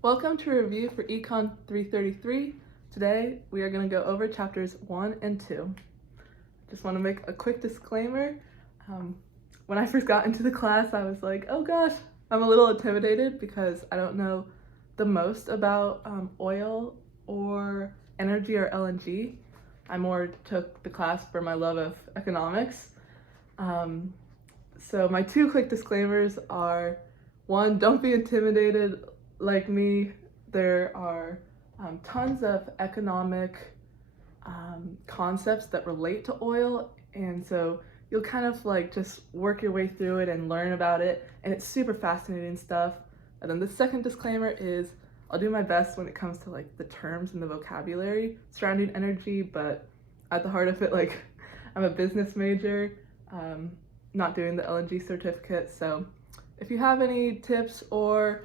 Welcome to a review for ECON 333. Today we are going to go over chapters 1 and 2. Just want to make a quick disclaimer. When I first got into the class, I was like, oh gosh, I'm a little intimidated because I don't know the most about oil or energy or LNG. I more took the class for my love of economics. So my two quick disclaimers are, one, don't be intimidated like me. There are tons of economic concepts that relate to oil, and so you'll kind of like just work your way through it and learn about it, and it's super fascinating stuff. And then the second disclaimer is I'll do my best when it comes to like the terms and the vocabulary surrounding energy, but at the heart of it, like, I'm a business major, not doing the LNG certificate, so if you have any tips or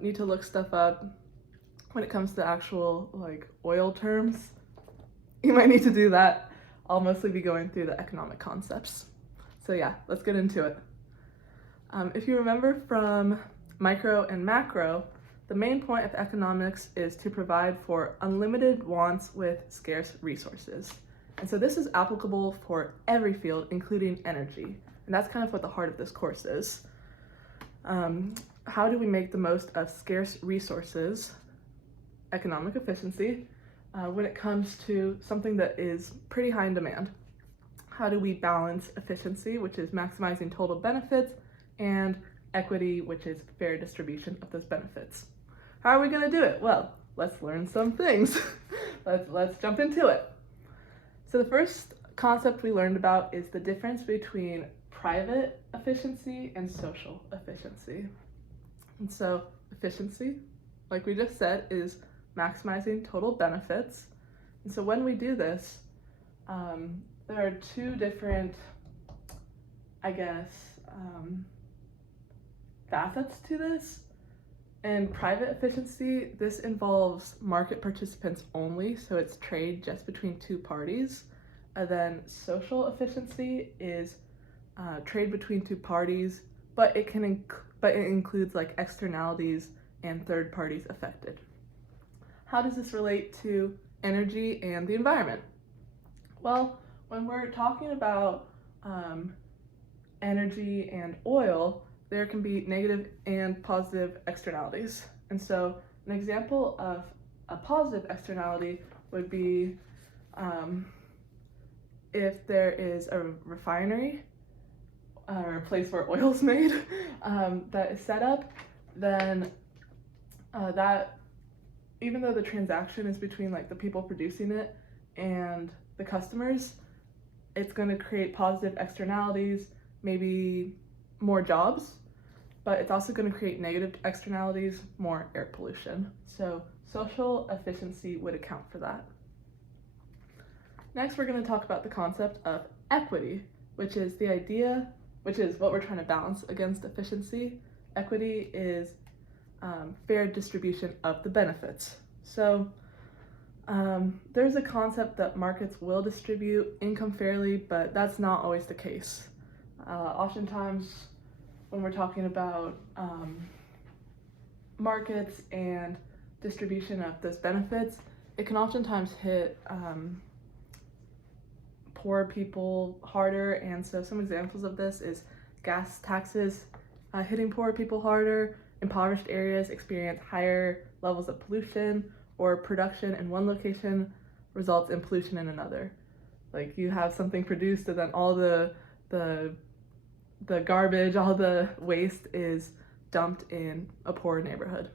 need to look stuff up when it comes to actual like oil terms, you might need to do that. I'll mostly be going through the economic concepts. So yeah, let's get into it. If you remember from micro and macro, the main point of economics is to provide for unlimited wants with scarce resources. And so this is applicable for every field, including energy. And that's kind of what the heart of this course is. How do we make the most of scarce resources, economic efficiency, when it comes to something that is pretty high in demand? How do we balance efficiency, which is maximizing total benefits, and equity, which is fair distribution of those benefits? How are we going to do it? Well, let's learn some things. Let's jump into it. So the first concept we learned about is the difference between private efficiency and social efficiency. And so efficiency, like we just said, is maximizing total benefits. And so when we do this, there are two different, facets to this. In private efficiency, this involves market participants only, so it's trade just between two parties. And then social efficiency is trade between two parties, but it includes like externalities and third parties affected. How does this relate to energy and the environment? Well, when we're talking about energy and oil, there can be negative and positive externalities. And so an example of a positive externality would be if there is a refinery or a place where oil's made that is set up, then that, even though the transaction is between like the people producing it and the customers, it's going to create positive externalities, maybe more jobs, but it's also going to create negative externalities, more air pollution. So social efficiency would account for that. Next, we're going to talk about the concept of equity, which is what we're trying to balance against efficiency. Equity is fair distribution of the benefits. So there's a concept that markets will distribute income fairly, but that's not always the case. Oftentimes, when we're talking about markets and distribution of those benefits, it can oftentimes hit poor people harder. And so some examples of this is gas taxes hitting poor people harder, impoverished areas experience higher levels of pollution, or production in one location results in pollution in another. Like, you have something produced and then all the garbage, all the waste is dumped in a poor neighborhood.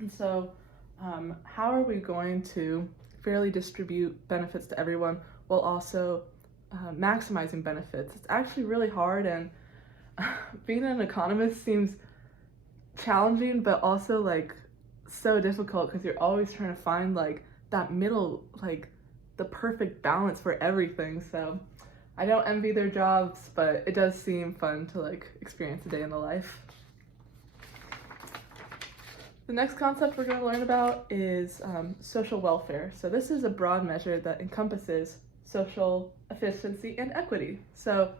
And so how are we going to fairly distribute benefits to everyone while also maximizing benefits? It's actually really hard, and being an economist seems challenging, but also like so difficult because you're always trying to find like that middle, like the perfect balance for everything. So I don't envy their jobs, but it does seem fun to like experience a day in the life. The next concept we're going to learn about is social welfare. So this is a broad measure that encompasses social efficiency and equity. So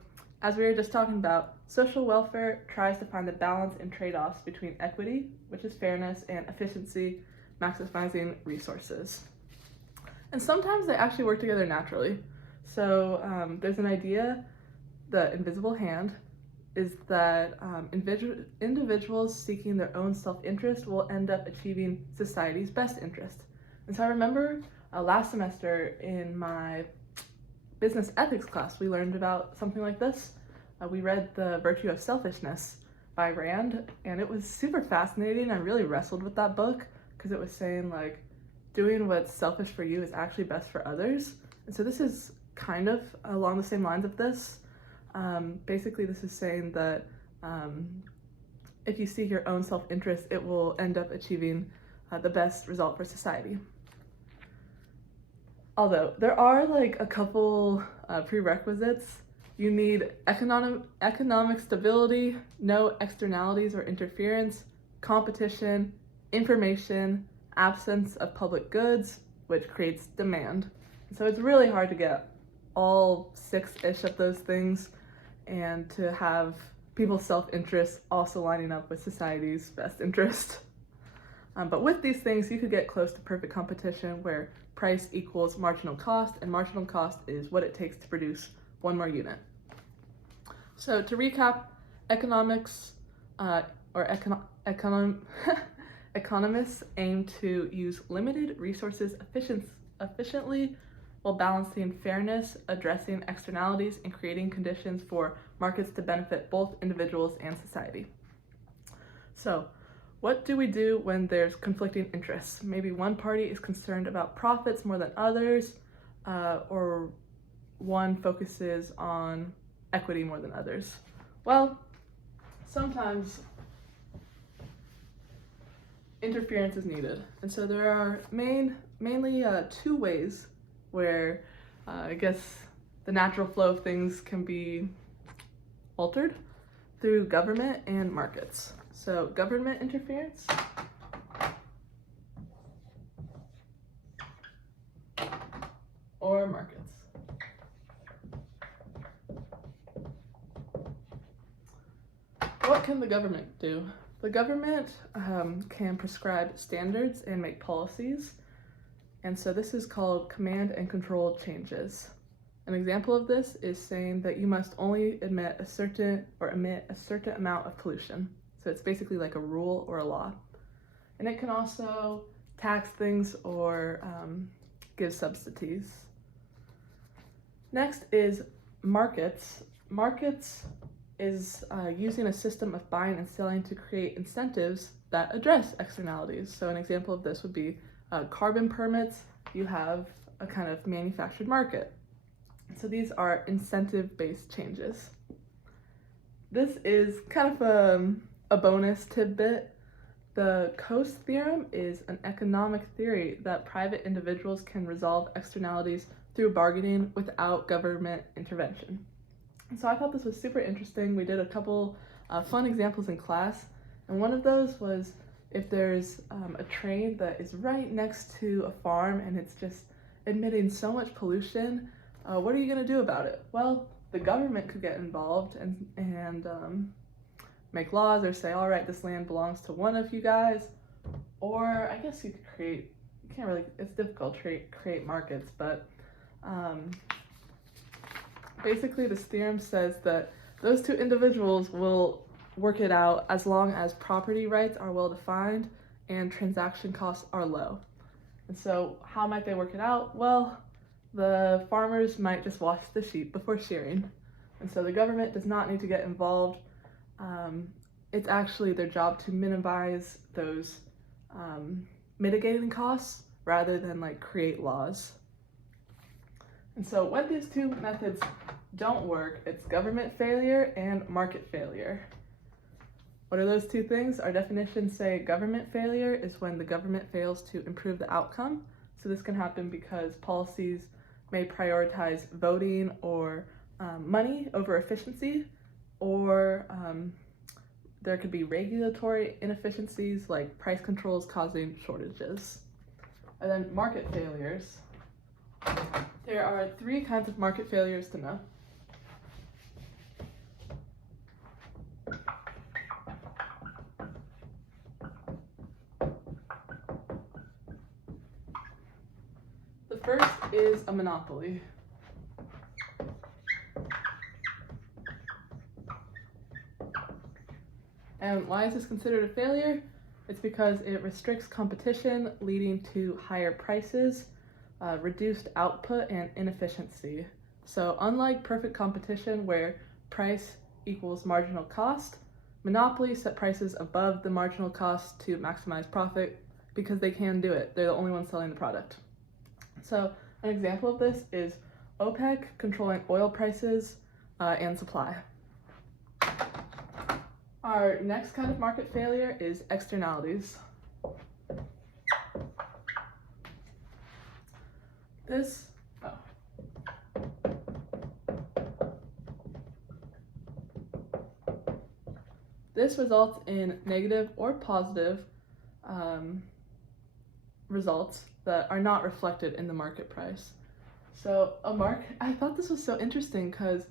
As we were just talking about, social welfare tries to find the balance and trade-offs between equity, which is fairness, and efficiency, maximizing resources. And sometimes they actually work together naturally. So there's an idea, the invisible hand, is that individuals seeking their own self-interest will end up achieving society's best interest. And so I remember last semester in my business ethics class, we learned about something like this. We read The Virtue of Selfishness by Rand, and it was super fascinating. I really wrestled with that book because it was saying like doing what's selfish for you is actually best for others. And so this is kind of along the same lines of this. Basically, this is saying that if you seek your own self-interest, it will end up achieving the best result for society. Although there are like a couple prerequisites. You need economic stability, no externalities or interference, competition, information, absence of public goods, which creates demand. So it's really hard to get all 6-ish of those things and to have people's self-interest also lining up with society's best interest. But with these things, you could get close to perfect competition where price equals marginal cost, and marginal cost is what it takes to produce one more unit. So to recap, economics economists aim to use limited resources efficiently while balancing fairness, addressing externalities, and creating conditions for markets to benefit both individuals and society. So, what do we do when there's conflicting interests? Maybe one party is concerned about profits more than others, or one focuses on equity more than others. Well, sometimes interference is needed. And so there are mainly 2 ways where I guess the natural flow of things can be altered through government and markets. So government interference or markets. What can the government do? The government can prescribe standards and make policies, and so this is called command and control changes. An example of this is saying that you must only emit a certain amount of pollution. So it's basically like a rule or a law. And it can also tax things or give subsidies. Next is markets. Markets is using a system of buying and selling to create incentives that address externalities. So an example of this would be carbon permits. You have a kind of manufactured market. So these are incentive-based changes. This is kind of a bonus tidbit. The Coase theorem is an economic theory that private individuals can resolve externalities through bargaining without government intervention. And so I thought this was super interesting. We did a couple fun examples in class, and one of those was if there's a train that is right next to a farm and it's just emitting so much pollution, what are you going to do about it? Well, the government could get involved and make laws or say, all right, this land belongs to one of you guys. Or I guess you could it's difficult to create markets, but basically this theorem says that those 2 individuals will work it out as long as property rights are well defined and transaction costs are low. And so how might they work it out? Well, the farmers might just wash the sheep before shearing. And so the government does not need to get involved. It's actually their job to minimize those mitigating costs rather than like create laws. And so when these 2 methods don't work, it's government failure and market failure. What are those 2 things? Our definitions say government failure is when the government fails to improve the outcome. So this can happen because policies may prioritize voting or money over efficiency, or there could be regulatory inefficiencies like price controls causing shortages. And then market failures. There are 3 kinds of market failures to know. first is a monopoly. And why is this considered a failure? It's because it restricts competition, leading to higher prices, reduced output, and inefficiency. So unlike perfect competition where price equals marginal cost, monopolies set prices above the marginal cost to maximize profit because they can do it. They're the only ones selling the product. So an example of this is OPEC controlling oil prices and supply. Our next kind of market failure is externalities. This results in negative or positive results that are not reflected in the market price. So I thought this was so interesting because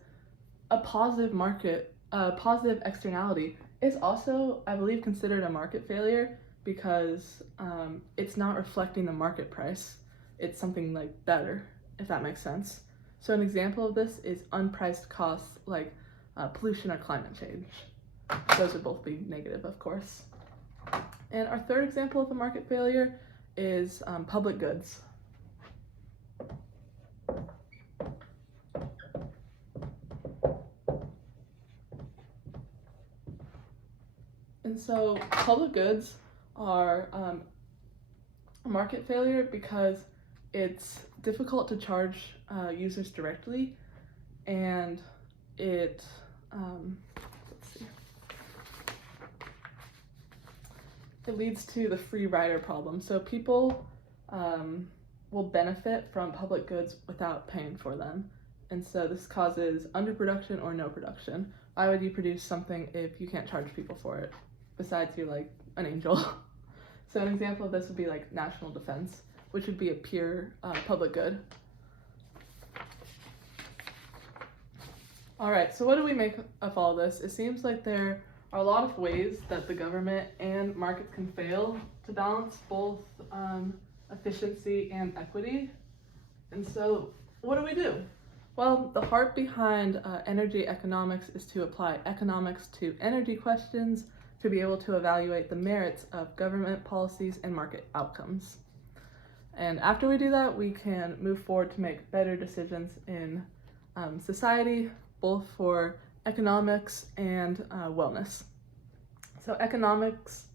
a positive externality is also, I believe, considered a market failure because it's not reflecting the market price. It's something like better, if that makes sense. So an example of this is unpriced costs like pollution or climate change. Those would both be negative, of course. And our third example of a market failure is public goods. And so public goods are a market failure because it's difficult to charge users directly, and it it leads to the free rider problem. So people will benefit from public goods without paying for them. And so this causes underproduction or no production. Why would you produce something if you can't charge people for it? Besides you're like an angel. So an example of this would be like national defense, which would be a pure public good. All right, so what do we make of all this? It seems like there are a lot of ways that the government and markets can fail to balance both efficiency and equity. And so what do? Well, the heart behind energy economics is to apply economics to energy questions to be able to evaluate the merits of government policies and market outcomes. And after we do that, we can move forward to make better decisions in society, both for economics and wellness. So economics,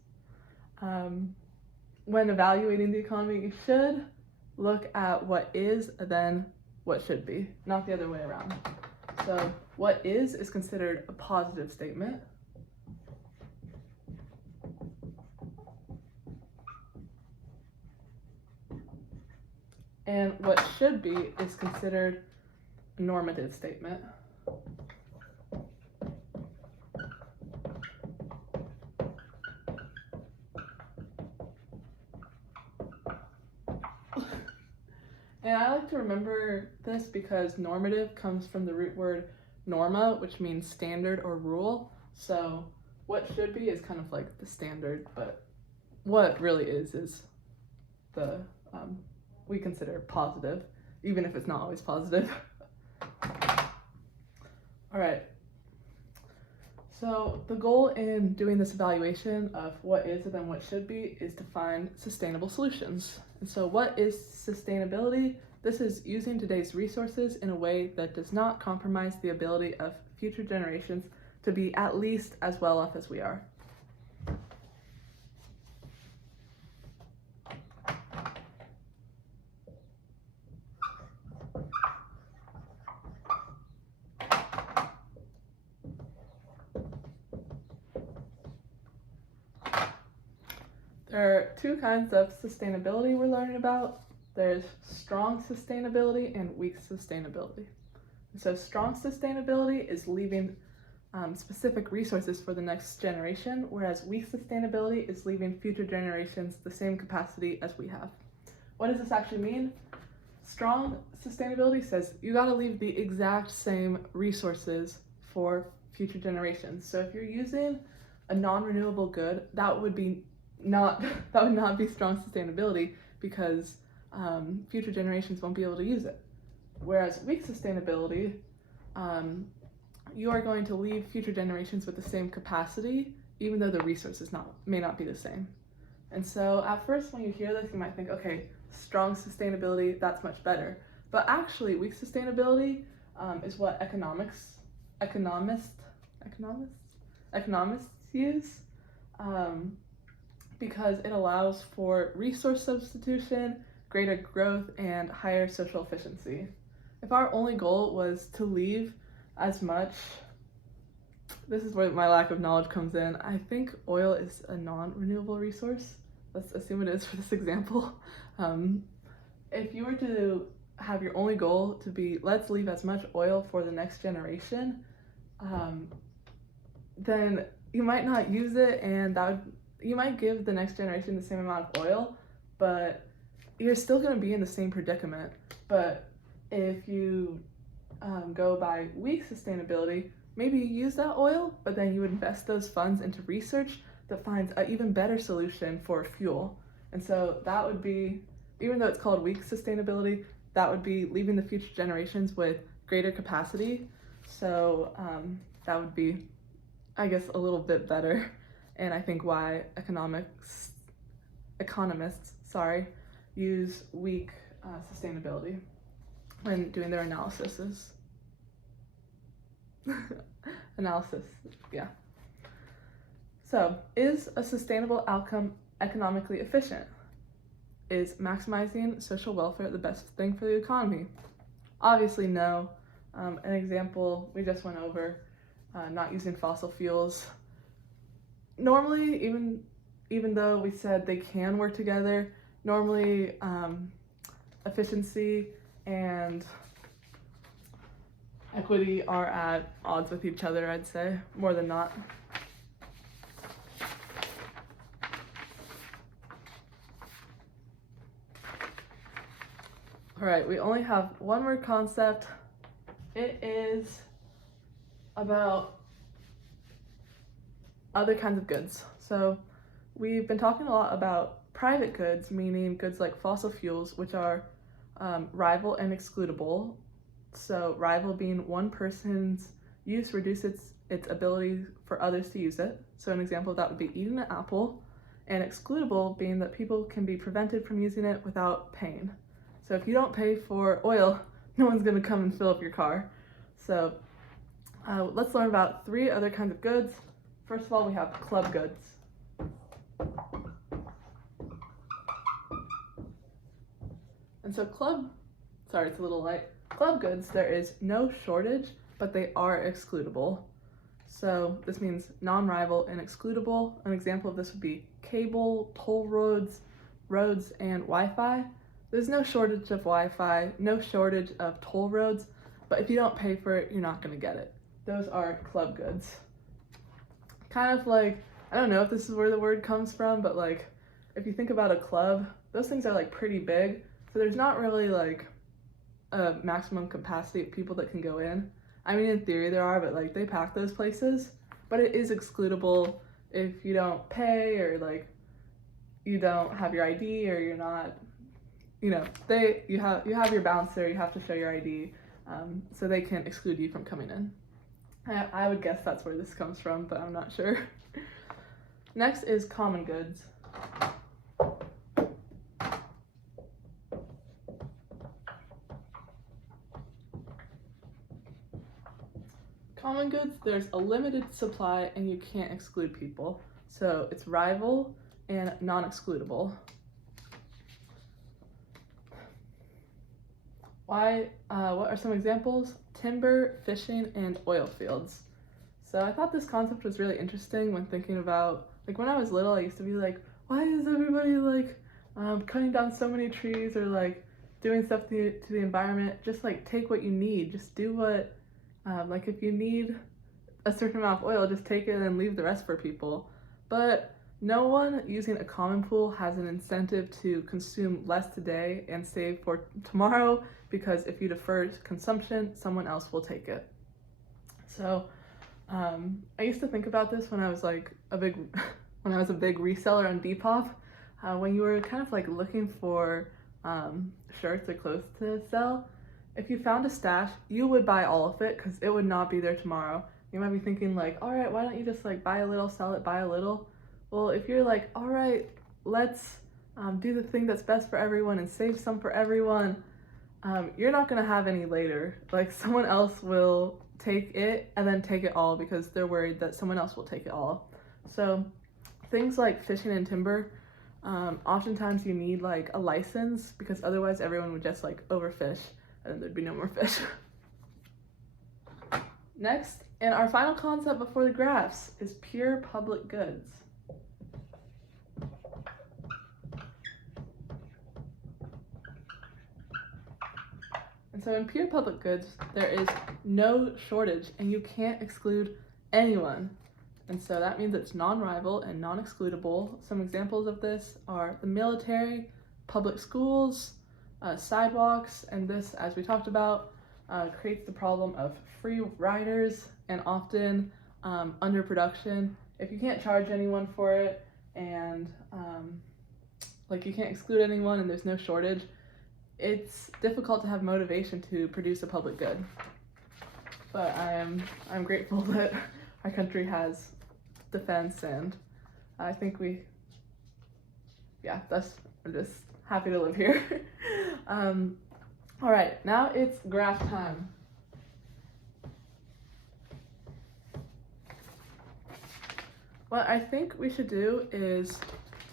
when evaluating the economy, you should look at what is, then what should be, not the other way around. So what is considered a positive statement. And what should be is considered a normative statement. And I like to remember this because normative comes from the root word norma, which means standard or rule. So what should be is kind of like the standard, but what really is the we consider positive, even if it's not always positive. All right. So the goal in doing this evaluation of what is and then what should be is to find sustainable solutions. And so what is sustainability? This is using today's resources in a way that does not compromise the ability of future generations to be at least as well off as we are. There are two kinds of sustainability we're learning about. There's strong sustainability and weak sustainability. So strong sustainability is leaving specific resources for the next generation, whereas weak sustainability is leaving future generations the same capacity as we have. What does this actually mean? Strong sustainability says you gotta leave the exact same resources for future generations. So if you're using a non-renewable good, that would not be strong sustainability because future generations won't be able to use it. Whereas weak sustainability, you are going to leave future generations with the same capacity, even though the resources may not be the same. And so at first when you hear this, you might think, okay, strong sustainability, that's much better. But actually, weak sustainability is what economists use, because it allows for resource substitution, greater growth, and higher social efficiency. If our only goal was to leave as much, this is where my lack of knowledge comes in. I think oil is a non-renewable resource. Let's assume it is for this example. If you were to have your only goal to be, let's leave as much oil for the next generation, then you might not use it, and you might give the next generation the same amount of oil, but you're still going to be in the same predicament. But if you go by weak sustainability, maybe you use that oil, but then you invest those funds into research that finds an even better solution for fuel. And so that would be, even though it's called weak sustainability, that would be leaving the future generations with greater capacity. So that would be, I guess, a little bit better. And I think why economists use weak sustainability when doing their analysis, yeah. So, is a sustainable outcome economically efficient? Is maximizing social welfare the best thing for the economy? Obviously no. An example we just went over, not using fossil fuels. Normally, even though we said they can work together, normally efficiency and equity are at odds with each other, I'd say, more than not. All right, we only have one more concept. It is about other kinds of goods. So we've been talking a lot about private goods, meaning goods like fossil fuels, which are rival and excludable. So rival being one person's use reduces its ability for others to use it. So an example of that would be eating an apple, and excludable being that people can be prevented from using it without paying. So if you don't pay for oil, no one's gonna come and fill up your car. So let's learn about 3 other kinds of goods. First of all, we have club goods. And so it's a little light. Club goods, there is no shortage, but they are excludable. So this means non-rival and excludable. An example of this would be cable, toll roads, and Wi-Fi. There's no shortage of Wi-Fi, no shortage of toll roads, but if you don't pay for it, you're not gonna get it. Those are club goods. Kind of like, I don't know if this is where the word comes from, but like, if you think about a club, those things are like pretty big, so there's not really like a maximum capacity of people that can go in. I mean, in theory there are, but like they pack those places, but it is excludable if you don't pay, or like you don't have your ID, or you're not, you know, you have your bouncer, you have to show your ID, so they can exclude you from coming in. I would guess that's where this comes from, but I'm not sure. Next is common goods. Common goods, there's a limited supply and you can't exclude people. So it's rival and non-excludable. What are some examples? Timber, fishing, and oil fields. So I thought this concept was really interesting when thinking about, like when I was little, I used to be like, why is everybody like cutting down so many trees, or like doing stuff to the environment? Just like take what you need, just do what, like if you need a certain amount of oil, just take it and leave the rest for people. But no one using a common pool has an incentive to consume less today and save for tomorrow, because if you defer consumption, someone else will take it. So I used to think about this when I was like a big reseller on Depop, when you were kind of like looking for shirts or clothes to sell, if you found a stash, you would buy all of it because it would not be there tomorrow. You might be thinking like, all right, why don't you just like buy a little, sell it, buy a little? Well, if you're like, all right, let's do the thing that's best for everyone and save some for everyone, you're not gonna have any later. Like someone else will take it and then take it all because they're worried that someone else will take it all. So things like fishing and timber, oftentimes you need like a license because otherwise everyone would just like overfish and then there'd be no more fish. Next, and our final concept before the graphs is pure public goods. And so in pure public goods, there is no shortage and you can't exclude anyone. And so that means it's non-rival and non-excludable. Some examples of this are the military, public schools, sidewalks, and this, as we talked about, creates the problem of free riders and often underproduction. If you can't charge anyone for it and like you can't exclude anyone and there's no shortage, it's difficult to have motivation to produce a public good. But I'm grateful that our country has defense, and I think I'm just happy to live here. All right, now it's graph time. What I think we should do is,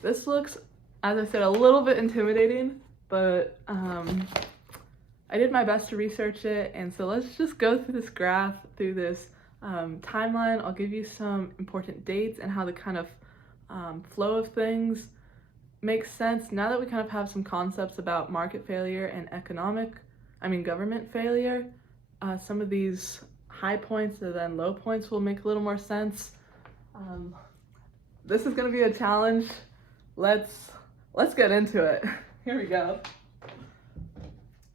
this looks, as I said, a little bit intimidating, but I did my best to research it, and so let's just go through this graph, through this timeline. I'll give you some important dates and how the kind of flow of things makes sense now that we kind of have some concepts about market failure and government failure. Some of these high points and then low points will make a little more sense. This is going to be a challenge. Let's get into it. Here we go.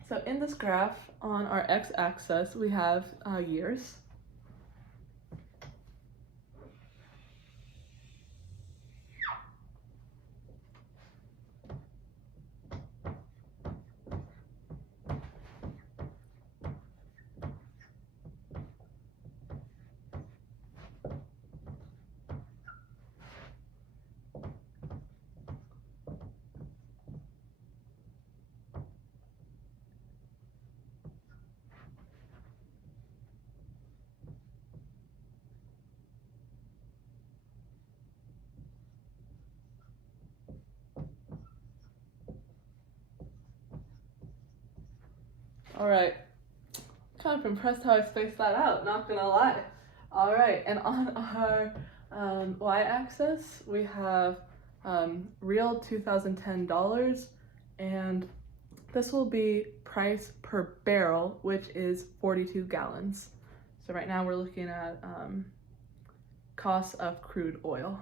So in this graph, on our x-axis, we have years. All right, kind of impressed how I spaced that out, not gonna lie. All right, and on our y-axis, we have real 2010 dollars, and this will be price per barrel, which is 42 gallons. So right now we're looking at costs of crude oil.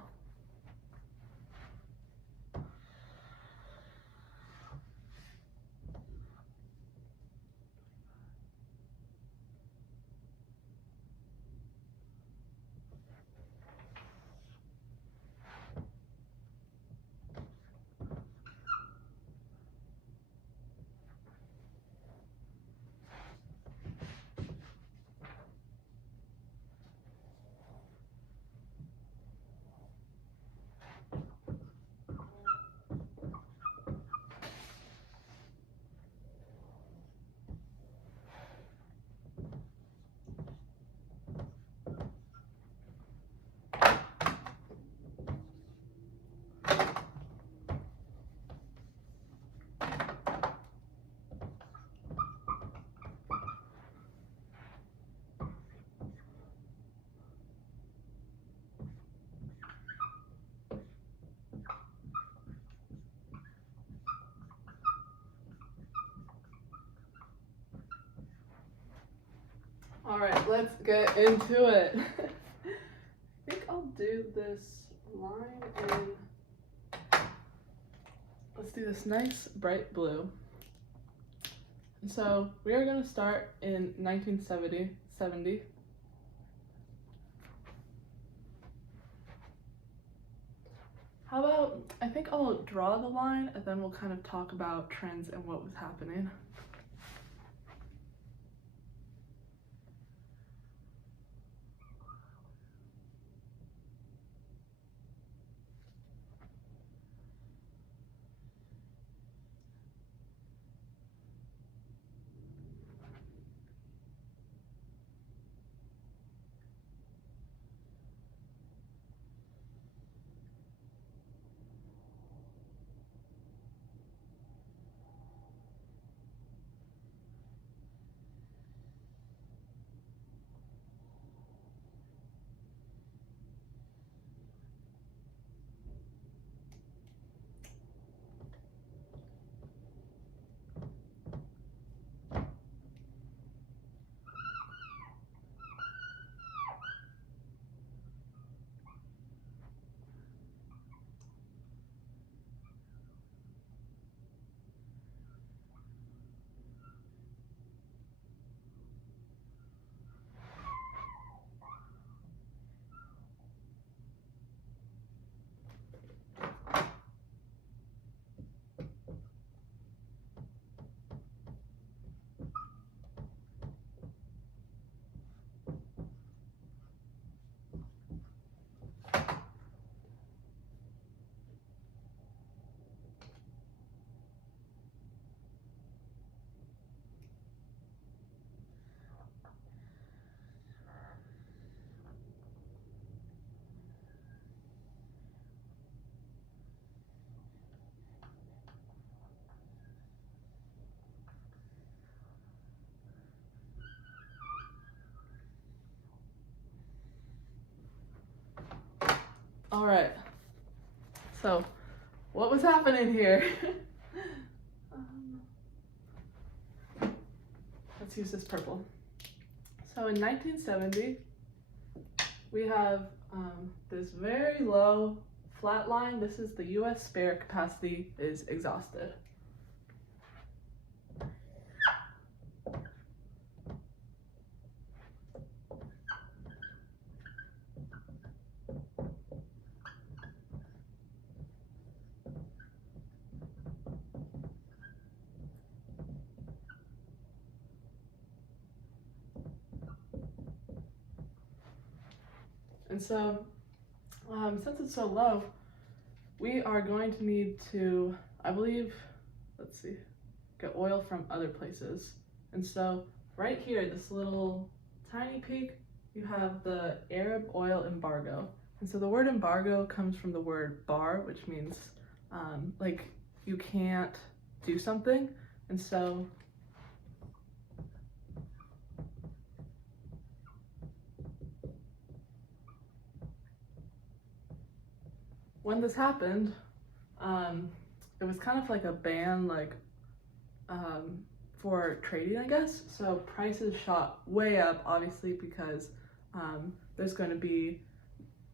All right, let's get into it. I think I'll do this line in, let's do this nice bright blue. And so we are going to start in 1970. How about, I think I'll draw the line and then we'll kind of talk about trends and what was happening. All right, so what was happening here? Let's use this purple. So in 1970, we have this very low flat line. This is the US spare capacity is exhausted. And so, since it's so low, we are going to need to, I believe, let's see, get oil from other places. And so, right here, this little tiny peak, you have the Arab oil embargo. And so the word embargo comes from the word bar, which means like you can't do something. And so when this happened, it was kind of like a ban, like for trading, I guess. So prices shot way up, obviously, because there's going to be,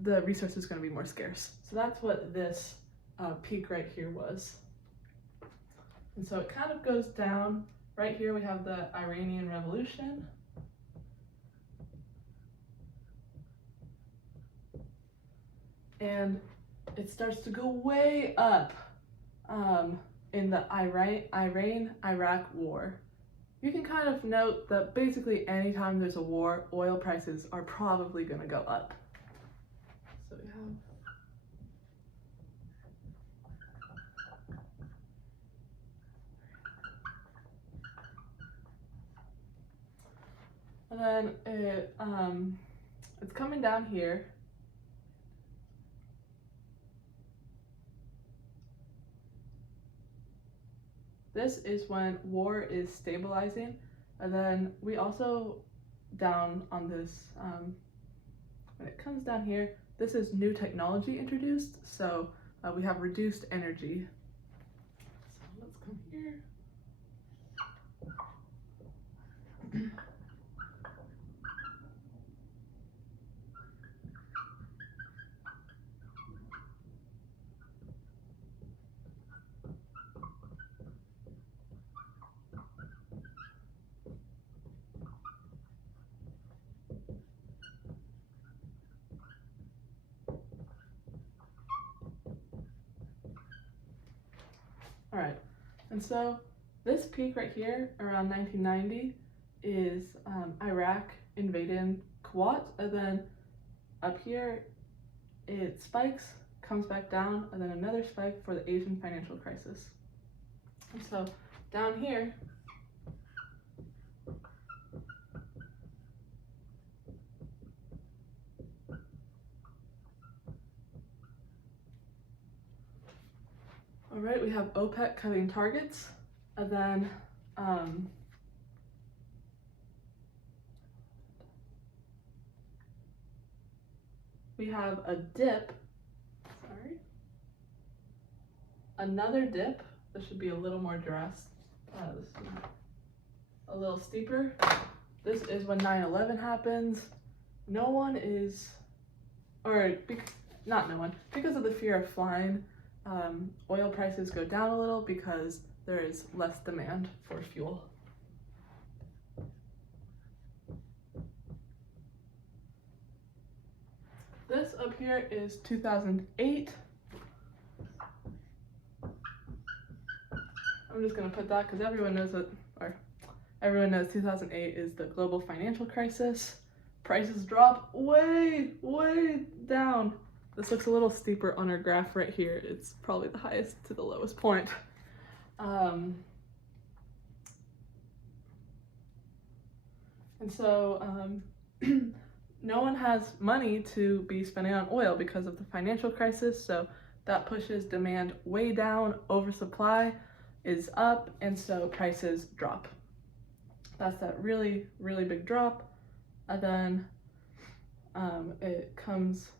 the resource is going to be more scarce. So that's what this peak right here was. And so it kind of goes down. Right here we have the Iranian Revolution. And it starts to go way up in the Iran-Iraq war. You can kind of note that basically anytime there's a war, oil prices are probably going to go up. So we have and then it's coming down here. This is when war is stabilizing, and then we also down on this, when it comes down here, this is new technology introduced, so we have reduced energy. So let's come here. All right, and so this peak right here around 1990 is Iraq invading Kuwait, and then up here it spikes, comes back down, and then another spike for the Asian financial crisis. And so down here, all right, we have OPEC cutting targets, and then we have a dip, another dip. This should be a little more dressed. This is a little steeper. This is when 9/11 happens. No one is, not no one, because of the fear of flying, oil prices go down a little because there is less demand for fuel. This up here is 2008. I'm just gonna put that because everyone knows 2008 is the global financial crisis. Prices drop way, way down. This looks a little steeper on our graph right here. It's probably the highest to the lowest point. And so no one has money to be spending on oil because of the financial crisis, so that pushes demand way down, oversupply is up, and so prices drop. That's that really, really big drop. And then it comes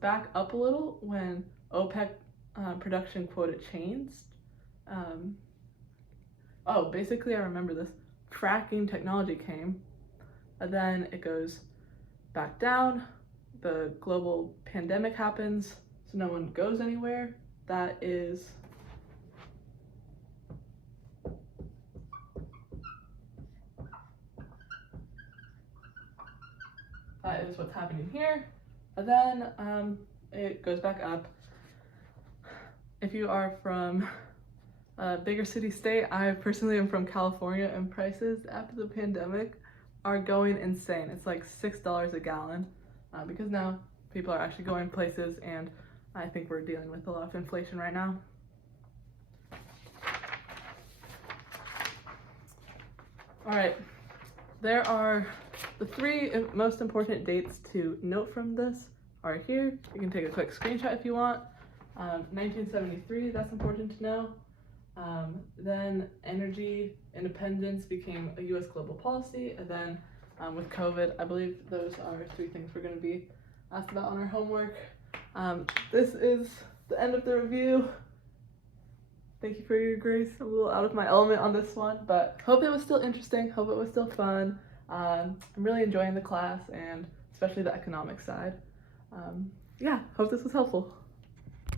back up a little when OPEC production quota changed. Basically I remember this. Fracking technology came, and then it goes back down. The global pandemic happens, so no one goes anywhere. That is what's happening here. And then it goes back up. If you are from a bigger city state, I personally am from California, and prices after the pandemic are going insane. It's like $6 a gallon because now people are actually going places, and I think we're dealing with a lot of inflation right now. All right, there are the 3 most important dates to note from this are here. You can take a quick screenshot if you want. 1973, that's important to know. Then energy independence became a US global policy, and then with COVID, I believe those are 3 things we're going to be asked about on our homework. This is the end of the review. Thank you for your grace. I'm a little out of my element on this one, but hope it was still interesting, hope it was still fun. I'm really enjoying the class, and especially the economics side. Yeah, hope this was helpful.